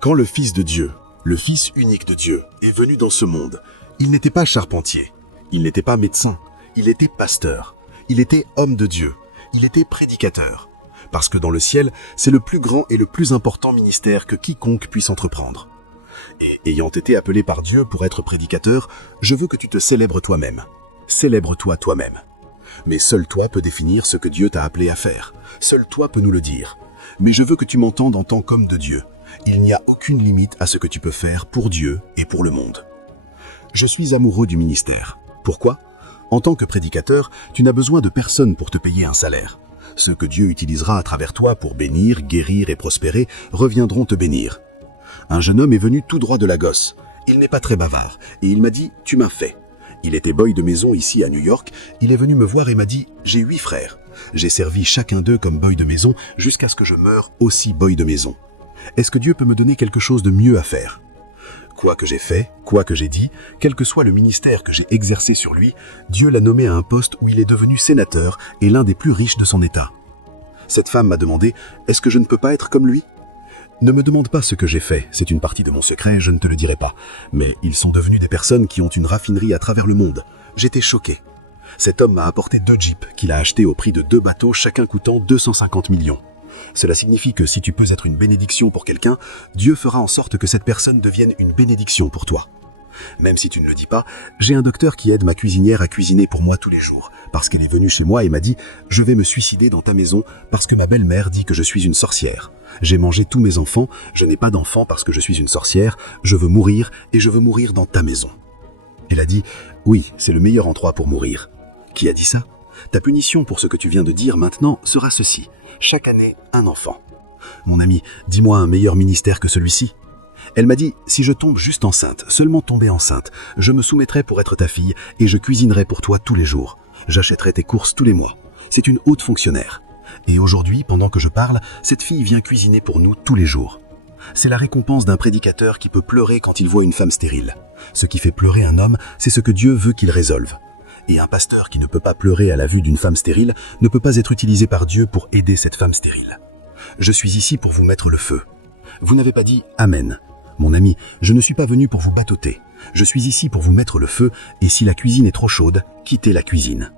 Quand le Fils de Dieu, le Fils unique de Dieu, est venu dans ce monde, il n'était pas charpentier, il n'était pas médecin, il était pasteur, il était homme de Dieu, il était prédicateur. Parce que dans le ciel, c'est le plus grand et le plus important ministère que quiconque puisse entreprendre. Et ayant été appelé par Dieu pour être prédicateur, je veux que tu te célèbres toi-même. Célèbre-toi toi-même. Mais seul toi peux définir ce que Dieu t'a appelé à faire. Seul toi peux nous le dire. Mais je veux que tu m'entendes en tant qu'homme de Dieu. Il n'y a aucune limite à ce que tu peux faire pour Dieu et pour le monde. Je suis amoureux du ministère. Pourquoi ? En tant que prédicateur, tu n'as besoin de personne pour te payer un salaire. Ceux que Dieu utilisera à travers toi pour bénir, guérir et prospérer reviendront te bénir. Un jeune homme est venu tout droit de Lagos. Il n'est pas très bavard et il m'a dit « tu m'as fait ». Il était boy de maison ici à New York. Il est venu me voir et m'a dit « j'ai 8 frères. J'ai servi chacun d'eux comme boy de maison jusqu'à ce que je meure aussi boy de maison. Est-ce que Dieu peut me donner quelque chose de mieux à faire ?» Quoi que j'ai fait, quoi que j'ai dit, quel que soit le ministère que j'ai exercé sur lui, Dieu l'a nommé à un poste où il est devenu sénateur et l'un des plus riches de son État. Cette femme m'a demandé « Est-ce que je ne peux pas être comme lui ?» Ne me demande pas ce que j'ai fait, c'est une partie de mon secret, je ne te le dirai pas. Mais ils sont devenus des personnes qui ont une raffinerie à travers le monde. J'étais choqué. Cet homme m'a apporté 2 jeeps qu'il a achetés au prix de 2 bateaux, chacun coûtant 250 millions. Cela signifie que si tu peux être une bénédiction pour quelqu'un, Dieu fera en sorte que cette personne devienne une bénédiction pour toi. Même si tu ne le dis pas, j'ai un docteur qui aide ma cuisinière à cuisiner pour moi tous les jours, parce qu'elle est venue chez moi et m'a dit « Je vais me suicider dans ta maison parce que ma belle-mère dit que je suis une sorcière. J'ai mangé tous mes enfants, je n'ai pas d'enfants parce que je suis une sorcière, je veux mourir et je veux mourir dans ta maison. » Elle a dit « Oui, c'est le meilleur endroit pour mourir. » Qui a dit ça ? Ta punition pour ce que tu viens de dire maintenant sera ceci. Chaque année, un enfant. Mon ami, dis-moi un meilleur ministère que celui-ci. Elle m'a dit, si je tombe juste enceinte, seulement tomber enceinte, je me soumettrai pour être ta fille et je cuisinerai pour toi tous les jours. J'achèterai tes courses tous les mois. C'est une haute fonctionnaire. Et aujourd'hui, pendant que je parle, cette fille vient cuisiner pour nous tous les jours. C'est la récompense d'un prédicateur qui peut pleurer quand il voit une femme stérile. Ce qui fait pleurer un homme, c'est ce que Dieu veut qu'il résolve. Et un pasteur qui ne peut pas pleurer à la vue d'une femme stérile ne peut pas être utilisé par Dieu pour aider cette femme stérile. Je suis ici pour vous mettre le feu. Vous n'avez pas dit « Amen ». Mon ami, je ne suis pas venu pour vous bâtoter. Je suis ici pour vous mettre le feu et si la cuisine est trop chaude, quittez la cuisine.